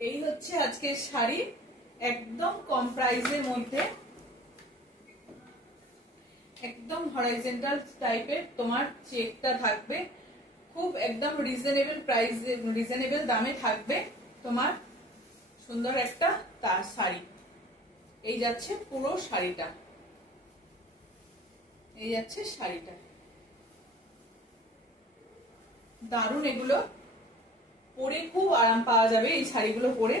এই হচ্ছে আজকের শাড়ি, একদম কম প্রাইসের মধ্যে, একদম হরাইজন্টাল টাইপের তোমার চেকটা থাকবে, খুব একদম রিজনেবল প্রাইসে, রিজনেবল দামে থাকবে তোমার সুন্দর একটা তার শাড়ি। এই যাচ্ছে পুরো শাড়িটা, এই যাচ্ছে শাড়িটা, দারুণ। এগুলো পরে খুব আরাম পাওয়া যাবে এই শাড়িগুলো পরে।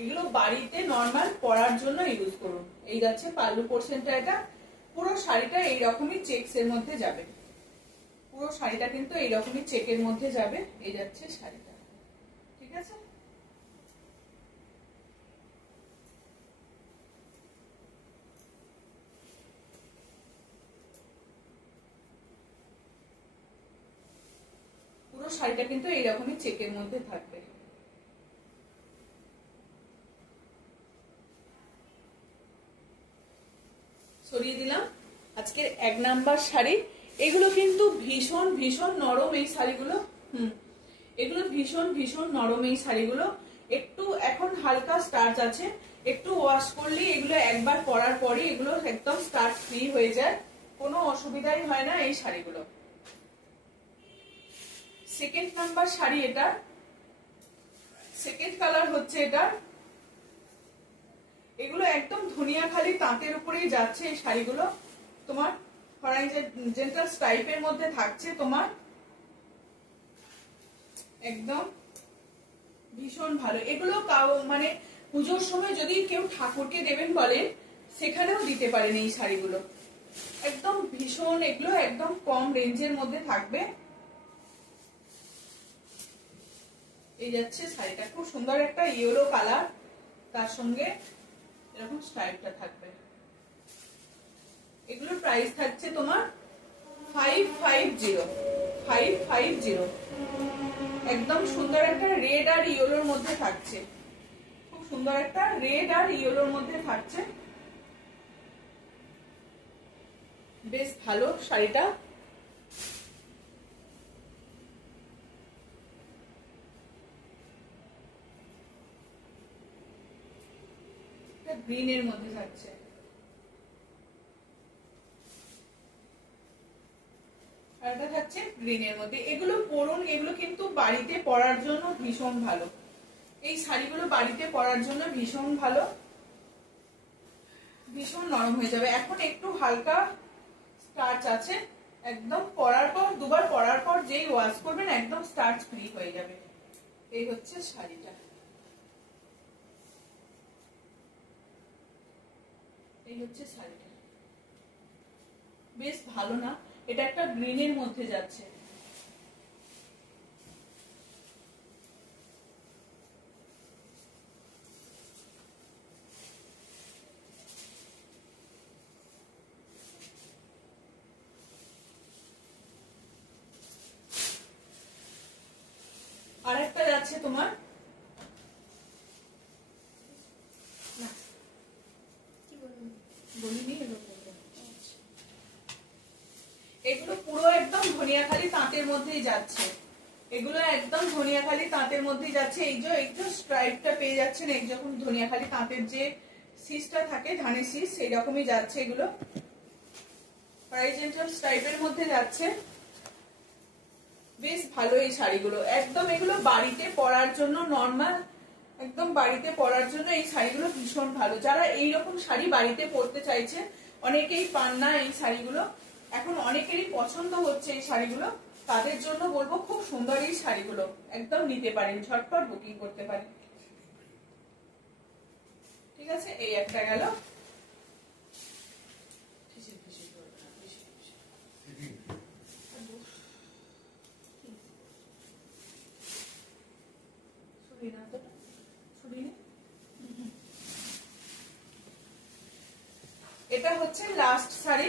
এগুলো বাড়িতে নর্মাল পরার জন্য ইউজ করুন। এই যাচ্ছে পাল্লু পোর্শনটা, এটা পুরো শাড়িটা এইরকমই চেকস এর মধ্যে যাবে, পুরো শাড়িটা কিন্তু এইরকমই চেকের মধ্যে যাবে। এই যাচ্ছে শাড়িটা, ঠিক আছে। পুরো শাড়িটা কিন্তু এইরকমই চেকের মধ্যে থাকবে। সরিয়ে দিলাম আজকের 1 নাম্বার শাড়ি। এগুলো কিন্তু ভীষণ ভীষণ নরম এই শাড়িগুলো, এগুলো ভীষণ ভীষণ নরম এই শাড়িগুলো। একটু এখন হালকা স্টার্চ আছে, একটু ওয়াশ করলে এগুলো একবার পরার পরে এগুলো একদম স্টার্চ ফ্রি হয়ে যায়, কোনো অসুবিধাই হয় না এই শাড়িগুলো। 2nd নাম্বার শাড়ি, এটা 2nd কালার হচ্ছে এটা। এগুলো একদম ধনিয়াখালি তাঁতের উপরেই যাচ্ছে এই শাড়িগুলো, তোমার হরাইজন্টাল টাইপের মধ্যে থাকছে তোমার, একদম ভীষণ ভালো। এগুলো মানে পুজোর সময় যদি কেউ ঠাকুরকে দেবেন বলেন, সেখানেও দিতে পারেন এই শাড়িগুলো, একদম ভীষণ। এগুলো একদম কম রেঞ্জের মধ্যে থাকবে। এই যাচ্ছে শাড়িটা, খুব সুন্দর একটা ইয়েলো কালার, তার সঙ্গে এরকম স্ট্রাইপটা থাকবে। এগুলোর প্রাইস থাকছে তোমার 550, একদম সুন্দর একটা রেড আর ইয়েলোর মধ্যে থাকছে, খুব সুন্দর একটা রেড আর ইয়েলোর মধ্যে থাকছে, বেশ ভালো শাড়িটা। গ্রিনের মধ্যে থাকছে, এটা থাকছে গ্রিনের মধ্যে। এগুলো পরুন, এগুলো কিন্তু বাড়িতে পরার জন্য ভীষণ ভালো, এই শাড়িগুলো বাড়িতে পরার জন্য ভীষণ ভালো, ভীষণ নরম হয়ে যাবে। এখন একটু হালকা স্টার্চ আছে, একদম পরার পর, দুবার পরার পর যেই ওয়াশ করবেন একদম স্টার্চ ফ্রি হয়ে যাবে। এই হচ্ছে শাড়িটা, এই হচ্ছে শাড়িটা, বেশ ভালো না? এটা একটা গ্রিনের মধ্যে যাচ্ছে, আর একটা যাচ্ছে তোমার এগুলো পুরো একদম ধনিয়াখালি তাঁতের মধ্যেই যাচ্ছে, এগুলো একদম ধনিয়াখালি তাঁতের মধ্যেই যাচ্ছে। এই যে একটু স্ট্রাইপটা পেয়ে যাচ্ছেন, এই যখন ধনিয়াখালি তাঁতের যে সিসটা থাকে, ধানের সিস, সেই রকমই যাচ্ছে। এগুলো হরাইজন্টাল স্ট্রাইপের মধ্যে যাচ্ছে, বেশ ভালো এই শাড়িগুলো, একদম এগুলো বাড়িতে পরার জন্য নরমাল, একদম বাড়িতে পরার জন্য এই শাড়িগুলো ভীষণ ভালো। যারা এইরকম শাড়ি বাড়িতে পরতে চাইছে, অনেকেই পান না এই শাড়িগুলো, এখন অনেকেরই পছন্দ হচ্ছে এই শাড়িগুলো, তাদের জন্য বলবো খুব সুন্দর এই শাড়িগুলো, একদম নিতে পারেন, ঝটপট বুকিং করতে পারেন। ঠিক আছে, এই একটা গেল। এটা হচ্ছে লাস্ট শাড়ি,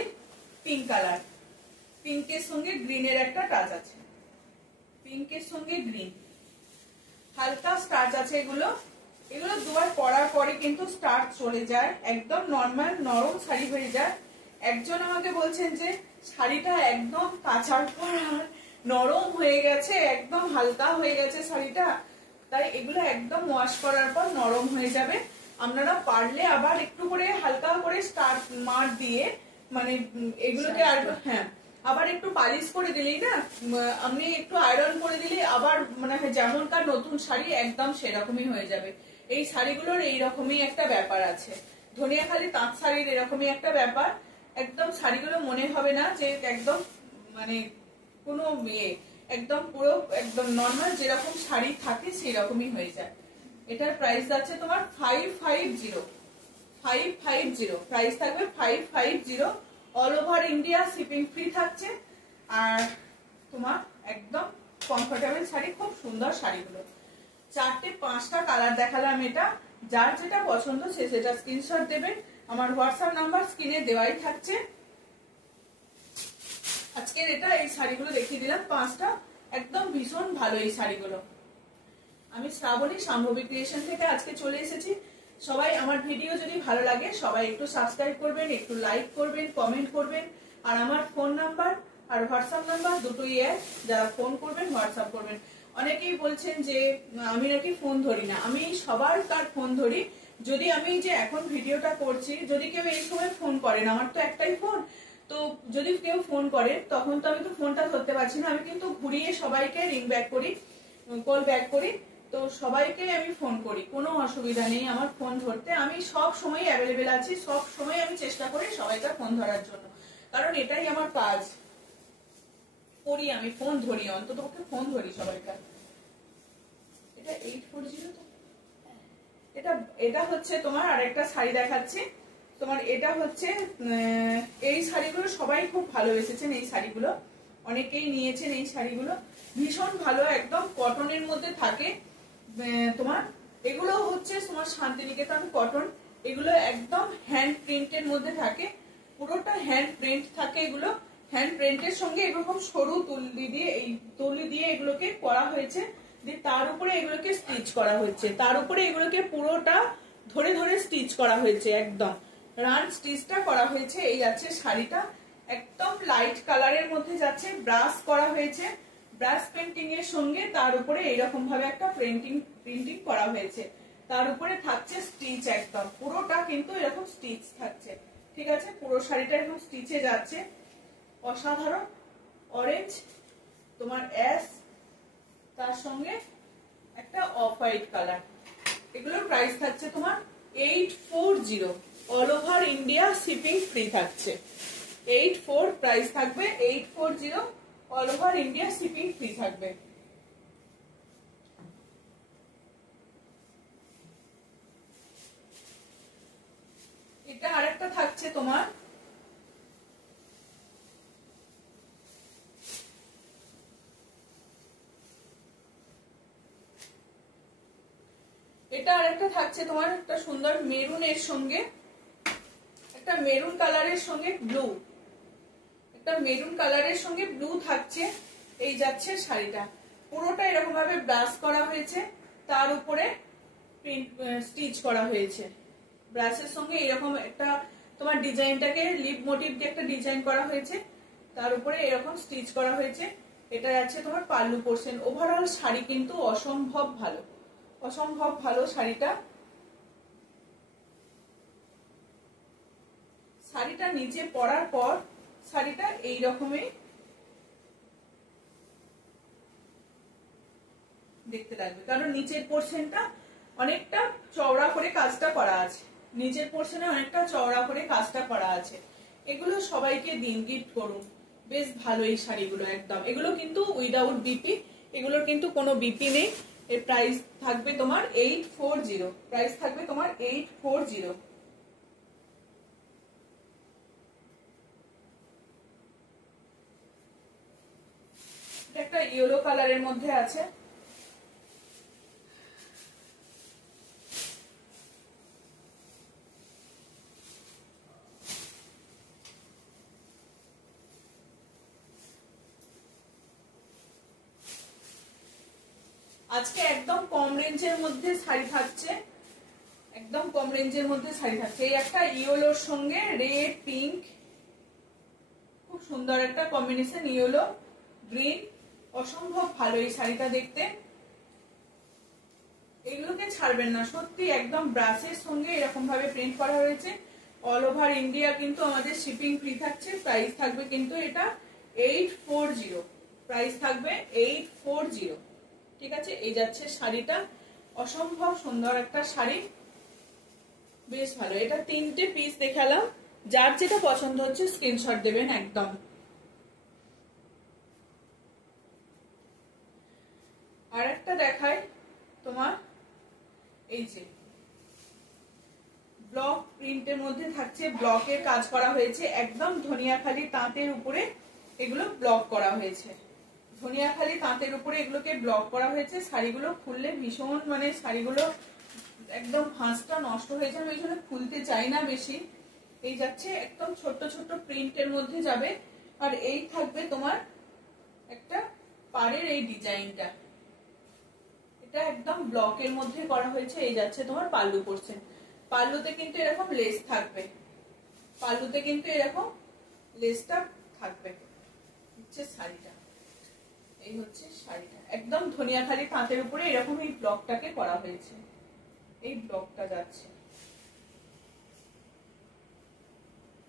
পিঙ্ক কালার, পিঙ্কের সঙ্গে গ্রিনের একটা টাচ আছে, পিঙ্কের সঙ্গে গ্রিন, হালকা স্টার্চ আছে। এগুলো এগুলো দুবার পরার পরে কিন্তু স্টার্চ চলে যায়, একদম নরমাল নরম শাড়ি হয়ে যায়। একজন আমাকে বলছেন যে শাড়িটা একদম কাঁচার পর নরম হয়ে গেছে, একদম হালকা হয়ে গেছে শাড়িটা, তাই এগুলো একদম ওয়াশ করার পর নরম হয়ে যাবে। আপনারা পারলে আবার একটু করে হালকা করে স্টার মার দিয়ে মানে এগুলোকে আর হ্যাঁ আবার একটু পালিশ করে দিলেই না, আপনি একটু আয়রন করে দিলে আবার মানে যেমনকার নতুন শাড়ি একদম সেরকমই হয়ে যাবে। এই শাড়িগুলোর এইরকমই একটা ব্যাপার আছে, ধনিয়াখালি তাঁত শাড়ির এরকমই একটা ব্যাপার। একদম শাড়িগুলো মনে হবে না যে একদম মানে কোনো একদম পুরো একদম নর্মাল যেরকম শাড়ি থাকে সেই রকমই হয়ে যায়। এটার প্রাইস আছে তোমার 550 প্রাইস থাকবে 550। All over India shipping free থাকছে। আর তোমার একদম কমফোর্টেবল শাড়ি, খুব সুন্দর শাড়িগুলো। 4টে 5টা কালার দেখালাম, এটা যার যেটা পছন্দ সে সেটা স্ক্রিনশট দেবেন। আমার হোয়াটসঅ্যাপ নাম্বার স্ক্রিনে দেওয়াই থাকছে। আজকের এটা এই শাড়িগুলো দেখিয়ে দিলাম 5টা, একদম ভীষণ ভালো এই শাড়িগুলো। আমি শ্রাবণী শাম্ভবী ক্রিয়েশন থেকে আজকে চলে এসেছি। সবাই আমার ভিডিও যদি ভালো লাগে সবাই একটু সাবস্ক্রাইব করবেন, একটু লাইক করবেন, কমেন্ট করবেন। আর আমার ফোন নাম্বার আর হোয়াটসঅ্যাপ নাম্বার দুটোই এক, যারা ফোন করবেন হোয়াটসঅ্যাপ করবেন। অনেকেই বলছেন যে আমি নাকি ফোন ধরি না, আমি সবার কার ফোন ধরি। যদি আমি যে এখন ভিডিওটা করছি, যদি কেউ এই সময় ফোন করেন, আমার তো একটাই ফোন, তো যদি কেউ ফোন করে তখন তো আমি তো ফোনটা ধরতে পারছি না, আমি কিন্তু ঘুরিয়ে সবাইকে রিং ব্যাক করি, কল ব্যাক করি। তো সবাইকে আমি ফোন করি, কোনো অসুবিধা নেই আমার ফোন ধরতে। আমি সব সময় অ্যাভেলেবেল আছি, সব সময় আমি চেষ্টা করি সবাইকার ফোন ধরার জন্য, কারণ এটাই আমার কাজ করি, আমি ফোন ধরি, অন্তত ফোন ধরি সবাইকার। এটা 840 তো। এটা এটা হচ্ছে তোমার আরেকটা শাড়ি দেখাচ্ছি তোমার। এটা হচ্ছে এই শাড়িগুলো সবাই খুব ভালোবেসেছেন, এই শাড়িগুলো অনেকেই নিয়েছেন। এই শাড়িগুলো ভীষণ ভালো, একদম কটনের মধ্যে থাকে তোমার। এগুলো হচ্ছে তোমার শান্তিনিকেতন কটন, এগুলো একদম হ্যান্ড প্রিন্টের মধ্যে থাকে, পুরোটা হ্যান্ড প্রিন্ট থাকে। এগুলো হ্যান্ড প্রিন্টের সঙ্গে এরকম সরু তুলি দিয়ে এগুলোকে করা হয়েছে, দিয়ে তার উপরে এগুলোকে স্টিচ করা হয়েছে, তার উপরে এগুলোকে পুরোটা ধরে ধরে স্টিচ করা হয়েছে, একদম রান স্টিচটা করা হয়েছে। এই আছে শাড়িটা, একদম লাইট কালারের মধ্যে যাচ্ছে, ব্রাশ করা হয়েছে, ব্রাশ পেন্টিং এর সঙ্গে তার উপরে এইরকম ভাবে একটা প্রিন্টিং করা হয়েছে, তার উপরে থাকছে স্টিচ, একদম পুরোটা কিন্তু এরকম স্টিচ থাকছে। ঠিক আছে, পুরো শাড়িটা এরকম স্টিচে যাচ্ছে, অসাধারণ। অরেঞ্জ তোমার অ্যাশ, তার সঙ্গে একটা অফ হোয়াইট কালার। এগুলোর প্রাইস থাকছে তোমার 840। All over India shipping free থাকছে। 84 প্রাইস থাকবে, 840 all over India shipping free থাকবে। এটা আরেকটা থাকছে তোমার একটা সুন্দর মেরুনের সঙ্গে একটা মেরুন কালারের সঙ্গে ব্লু, একটা মেরুন কালারের সঙ্গে ব্লু থাকছে। এই যাচ্ছে শাড়িটা, পুরোটা এরকম ভাবে ব্রাশ করা হয়েছে, তার উপরে স্টিচ করা হয়েছে। ব্রাশের সঙ্গে এরকম একটা তোমার ডিজাইনটাকে লিপ মোটিভ দিয়ে একটা ডিজাইন করা হয়েছে, তার উপরে এরকম স্টিচ করা হয়েছে। এটা আছে তোমার পাল্লু পোর্শন। ওভারঅল শাড়ি কিন্তু অসম্ভব ভালো, অসম্ভব ভালো শাড়িটা। শাড়িটা নিচে পরার পর শাড়িটা এই রকমই দেখতে লাগবে, কারণ নিচের পোর্শনটা অনেকটা চওড়া করে কাজটা করা আছে, নিচের পোর্শনে অনেকটা চওড়া করে কাজটা করা আছে। এগুলো সবাইকে দিন, গিফট করুন, বেশ ভালো এই শাড়িগুলো একদম। এগুলো কিন্তু উইদাউট বিপি, এগুলোর কিন্তু কোনো বিপি নেই। এর প্রাইস থাকবে তোমার 840, প্রাইস থাকবে তোমার 840। একটা ইয়েলো কালারের মধ্যে আছে, আজকে একদম কম রেঞ্জের মধ্যে শাড়ি থাকছে, একদম কম রেঞ্জের মধ্যে শাড়ি থাকছে। এই একটা ইয়েলোর সঙ্গে রেড পিঙ্ক, খুব সুন্দর একটা কম্বিনেশন, ইয়েলো গ্রিন, অসম্ভব ভালো এই শাড়িটা দেখতে। দেখে ছাড়বেন না, সত্যি একদম ব্রাশের সঙ্গে এরকম ভাবে প্রিন্ট করা হয়েছে। অল ওভার ইন্ডিয়া কিন্তু আমাদের শিপিং ফ্রি থাকছে। প্রাইস থাকবে কিন্তু এটা 840, প্রাইস থাকবে 840। ঠিক আছে, এই যাচ্ছে শাড়িটা, অসম্ভব সুন্দর একটা শাড়ি, বেশ ভালো। এটা 3টে পিস দেখালাম, যার যেটা পছন্দ হচ্ছে স্ক্রিনশট দেবেন একদম। আর একটা দেখাই তোমার, এই যে ব্লক প্রিন্টের মধ্যে থাকছে, ব্লকের কাজ করা হয়েছে একদম ধনিয়াখালি তাঁতের উপরে, এগুলো ব্লক করা হয়েছে। ধনিয়াখালি তাঁতের উপরে এগুলোকে ব্লক করা হয়েছে। শাড়িগুলো খুললে ভীষণ মানে শাড়িগুলো একদম ভাঁজটা নষ্ট হয়ে যাবে, ওই জন্য খুলতে চাই না বেশি। এই যাচ্ছে একদম ছোট্ট ছোট্ট প্রিন্টের মধ্যে যাবে। আর এই থাকবে তোমার একটা পাড়ের এই ডিজাইনটা, এটা একদম ব্লকের মধ্যে করা হয়েছে। এই যাচ্ছে তোমার পাল্লু পোরশন, পাল্লুতে কিন্তু এরকম লেস থাকবে, পাল্লুতে কিন্তু এরকম লেসটা থাকবে। হচ্ছে শাড়িটা, এই হচ্ছে শাড়িটা একদম ধনিয়াখালি তাঁতের উপরে এরকম এই ব্লকটাকে করা হয়েছে। এই ব্লকটা যাচ্ছে,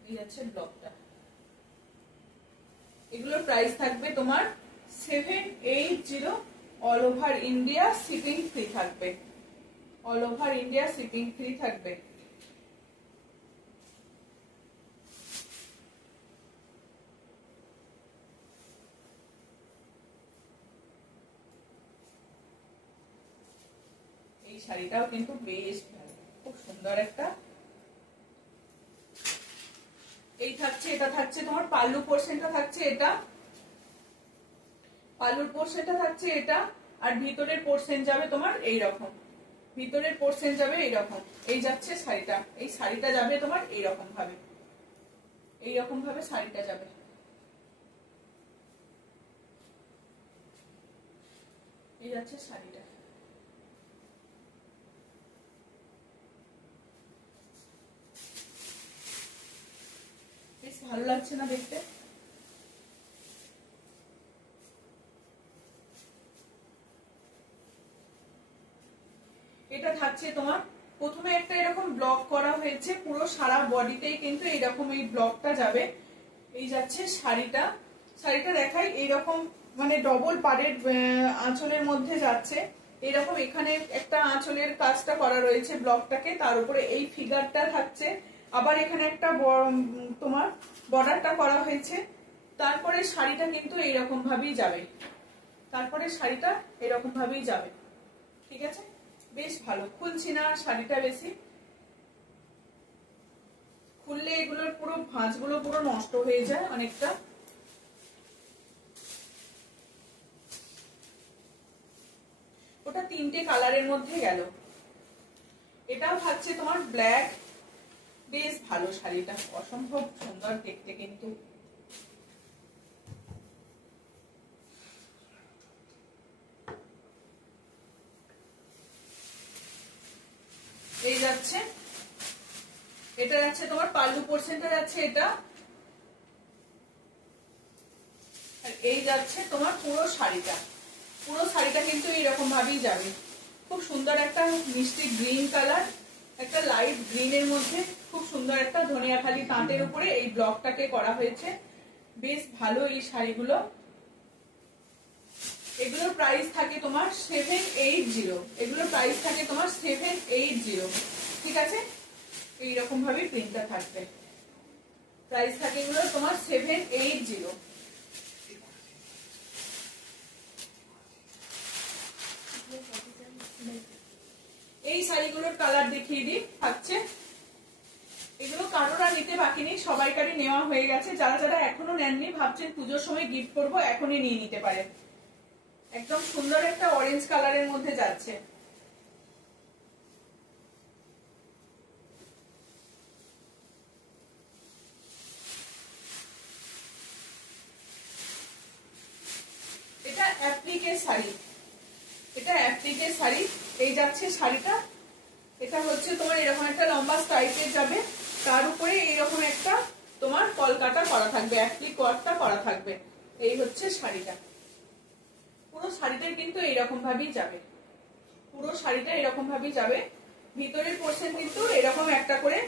এই যাচ্ছে ব্লকটা। এগুলোর প্রাইস থাকবে তোমার 780, all over India shipping free থাকবে, all over India shipping free থাকবে। এই শাড়িটাও কিন্তু বেশ ভালো, খুব সুন্দর একটা। এই থাকছে, এটা থাকছে তোমার পাল্লু পোরশনটা থাকছে এটা, পাল্লুর পোরশনটা থাকছে এটা। আর ভিতরের পোরশন যাবে তোমার এইরকম, ভিতরের পোরশন যাবে এইরকম। এই যাচ্ছে শাড়িটা, এই শাড়িটা যাবে তোমার এইরকম ভাবে, এইরকম ভাবে শাড়িটা যাবে। এই যাচ্ছে শাড়িটা, বেশ ভালো লাগছে না দেখতে? এটা থাকছে তোমার প্রথমে একটা এরকম ব্লক করা হয়েছে, পুরো সারা বডিতেই কিন্তু এইরকম এই ব্লকটা যাবে। এই যাচ্ছে শাড়িটা, শাড়িটা দেখাই এইরকম মানে ডবল পাড়ের আঁচলের মধ্যে যাচ্ছে এরকম। এখানে একটা আঁচলের কাজটা করা রয়েছে ব্লকটাকে, তার উপরে এই ফিগারটা থাকছে। আবার এখানে একটা তোমার বর্ডারটা করা হয়েছে। তারপরে শাড়িটা কিন্তু এইরকম ভাবেই যাবে, তারপরে শাড়িটা এরকম ভাবেই যাবে। ঠিক আছে, বেশ ভালো। খুলছি না শাড়িটা বেশি, খুললে এগুলোর পুরো ভাঁজগুলো পুরো নষ্ট হয়ে যায় অনেকটা। ওটা 3টে কালারের মধ্যে গেল। এটাও থাকছে তোমার ব্ল্যাক, বেশ ভালো শাড়িটা, অসম্ভব সুন্দর দেখতে কিন্তু। এই যাচ্ছে, এটা যাচ্ছে তোমার পাল্লু পোরশনটা যাচ্ছে এটা, আর এই যাচ্ছে তোমার পুরো শাড়িটা। পুরো শাড়িটা কিন্তু এইরকম ভাবেই যাবে। খুব সুন্দর একটা মিষ্টি গ্রিন কালার, একটা লাইট গ্রিনের মধ্যে খুব সুন্দর একটা ধনিয়াখালি তাঁতের উপরে এই ব্লকটাকে করা হয়েছে। বেশ ভালো এই শাড়িগুলো। এগুলোর প্রাইস থাকে তোমার 780, এগুলোর প্রাইস থাকে তোমার 780। ঠিক আছে, এইরকম ভাবে প্রিন্টটা থাকবে, প্রাইস থাকে এগুলো তোমার 780। এই শাড়িগুলোর কালার দেখিয়ে দিই, থাকছে এগুলো কারোর আর নিতে বাকি নেই, সবাইকারই নেওয়া হয়ে গেছে। যারা যারা এখনো নেননি, ভাবছেন পুজোর সময় গিফট করবো, এখনই নিয়ে নিতে পারেন। একদম সুন্দর একটা অরেঞ্জ কালারের মধ্যে যাচ্ছে। এটা অ্যাপ্লিকের শাড়ি, এটা অ্যাপ্লিকের শাড়ি। এই যাচ্ছে শাড়িটা, এটা হচ্ছে তোমার এরকম একটা লম্বা স্ট্রাইপের যাবে, তার উপরে এইরকম একটা তোমার কলকাটা করা থাকবে, অ্যাপ্লিক ওয়ার্কটা করা থাকবে। এই হচ্ছে শাড়িটা, পুরো শাড়িটাই কিন্তু এইরকম ভাবেই যাবে, পুরো শাড়িটা এরকম ভাবেই যাবে। ভিতরের পোর্শন কিন্তু এরকম একটা করে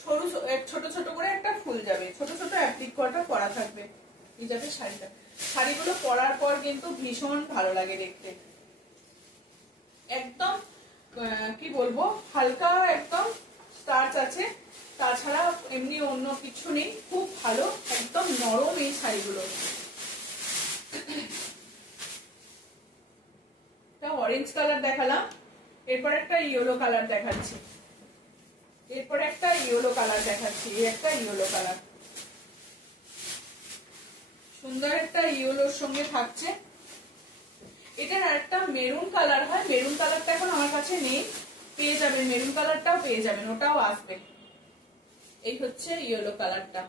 সরু ছোট ছোট করে একটা ফুল যাবে, ছোট ছোট অ্যাপ্লিক করা থাকবে এই যাবে শাড়িটা। শাড়িগুলো পরার পর কিন্তু ভীষণ ভালো লাগে দেখতে, একদম কি বলবো হালকা একদম স্টার্চ আছে, তাছাড়া এমনি অন্য কিছু নেই, খুব ভালো একদম নরম এই শাড়িগুলো। অরেঞ্জ কালার দেখালাম, এরপর একটা ইয়েলো কালার দেখাচ্ছি, এরপর একটা ইয়েলো কালার দেখাচ্ছি, এই একটা ইয়েলো কালার, সুন্দর একটা ইয়েলোর সঙ্গে থাকছে। এটার আরেকটা মেরুন কালার হয়, মেরুন কালারটা এখন আমার কাছে নেই, পেয়ে যাবেন মেরুন কালারটাও পেয়ে যাবেন, ওটাও আসবে। এই হচ্ছে ইয়েলো কালারটা,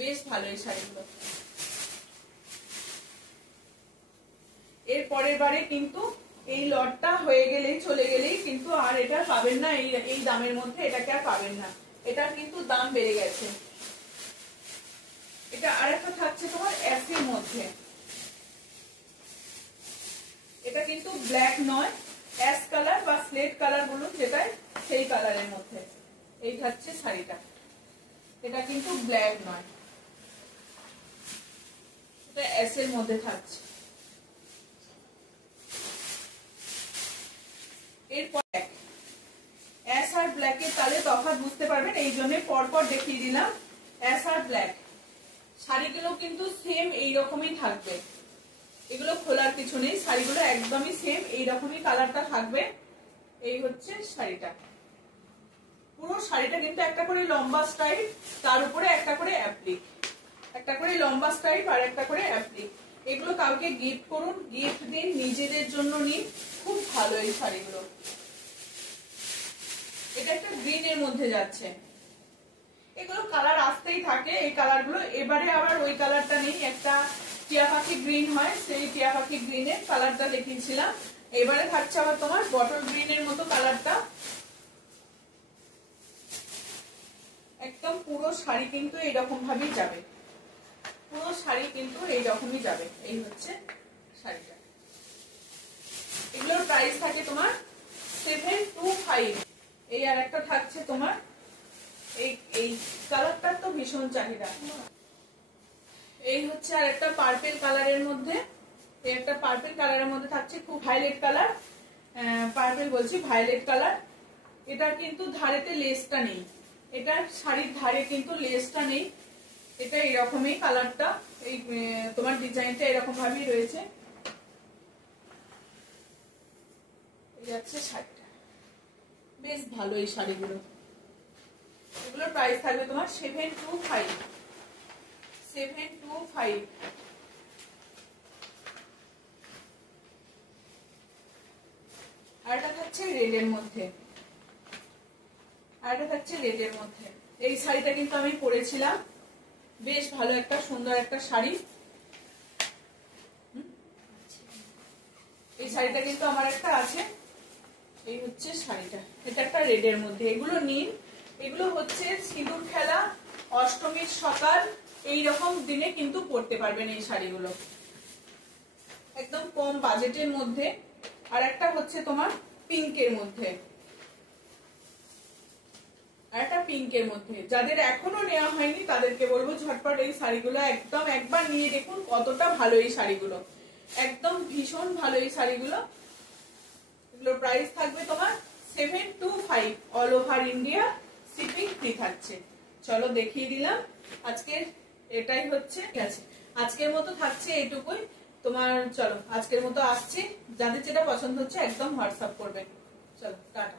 বেশ ভালো এই শাড়িগুলো। এর পরের বারে কিন্তু এই লটটা হয়ে গেলেই চলে গেলেই কিন্তু আর এটা পাবেন না, এই দামের মধ্যে এটাকে আর পাবেন না, এটা কিন্তু দাম বেড়ে গেছে। এটা আরেকটা থাকছে তোমার অ্যাশের মধ্যে, এটা কিন্তু ব্ল্যাক নয়, অ্যাশ কালার বা স্লেট কালার বলুন যেটাই, সেই কালারের মধ্যে এই থাকছে শাড়িটা। এটা কিন্তু ব্ল্যাক নয়, এটা অ্যাশের মধ্যে থাকছে। এরপর অ্যাশ আর ব্ল্যাকের তালে তফাৎ বুঝতে পারবেন, এই জন্য পরপর দেখিয়ে দিলাম। অ্যাশ আর ব্ল্যাক শাড়িগুলো কিন্তু সেম এই রকমই থাকবে, এগুলো খোলার কিছু নেই, শাড়িগুলো একদমই সেম এই রকমই কালারটা থাকবে। এই হচ্ছে শাড়িটা, পুরো শাড়িটা কিন্তু একটা করে লম্বা স্টাইপ, তার উপরে একটা করে অ্যাপ্লিক, একটা করে লম্বা স্টাইপ আর একটা করে অ্যাপ্লিক। এগুলো কাউকে গিফট করুন, গিফট দিন, নিজেদের জন্য নিন, খুব ভালো এই শাড়িগুলো। এটা একটা গ্রিনের মধ্যে যাচ্ছে, এগুলো কালার আসতেই থাকে এই কালারগুলো। এবারে আবার ওই কালারটা নেই, একটা টিয়া পাখি গ্রিন হয়, সেই টিয়া পাখি গ্রিনের কালারটা দেখিয়েছিলাম, এবারে থাকছে আবার তোমার বটল গ্রিনের মতো কালারটা। একদম পুরো শাড়ি কিন্তু এইরকম ভাবেই যাবে, পুরো শাড়ি কিন্তু এইরকমই যাবে। এই হচ্ছে শাড়িটা, এগুলোর প্রাইস থাকে তোমার 725। এই আর একটা থাকছে তোমার এই কালারটার তো ভীষণ চাহিদা। এই হচ্ছে আর একটা পার্পল কালারের মধ্যে, এই একটা পার্পল কালারের মধ্যে থাকছে খুব ভায়োলেট কালার, পার্পল বলছি ভায়োলেট কালার। এটার কিন্তু ধারেতে লেসটা নেই, এটার শাড়ির ধারে কিন্তু লেসটা নেই, এটা এরকমই কালারটা, এই তোমার ডিজাইনটা এরকম ভাবেই রয়েছে। এই যাচ্ছে শাড়িটা, বেশ ভালো এই শাড়িগুলো। এগুলোর প্রাইস থাকবে তোমার 725। আর এটা থাকছে রেডের মধ্যে, এই শাড়িটা কিন্তু আমি পরেছিলাম, বেশ ভালো একটা সুন্দর একটা শাড়ি। এই শাড়িটা কিন্তু আমার একটা আছে, এই হচ্ছে শাড়িটা, এটা একটা রেডের মধ্যে। এগুলো নিন, এগুলো হচ্ছে সিঁদুর খেলা, অষ্টমীর সকাল এই রকম দিনে কিন্তু পরতে পারবেন এই শাড়িগুলো, একদম কম বাজেটের মধ্যে। আর একটা হচ্ছে তোমার পিঙ্কের মধ্যে, আর একটা পিঙ্কের মধ্যে, যাদের এখনো নেওয়া হয়নি তাদেরকে বলবো ঝটপট এই শাড়িগুলো একদম একবার নিয়ে দেখুন, কতটা ভালো এই শাড়িগুলো, একদম ভীষণ ভালো এই শাড়িগুলো। এগুলোর প্রাইস থাকবে তোমার 725, all over India shipping free থাকছে। চলো দেখিয়ে দিলাম, আজকের এটাই হচ্ছে, ঠিক আছে আজকের মতো থাকছে এইটুকুই তোমার। চলো আজকের মতো আসছি, যাদের যেটা পছন্দ হচ্ছে একদম হোয়াটসঅ্যাপ করবে। চলো টাটা।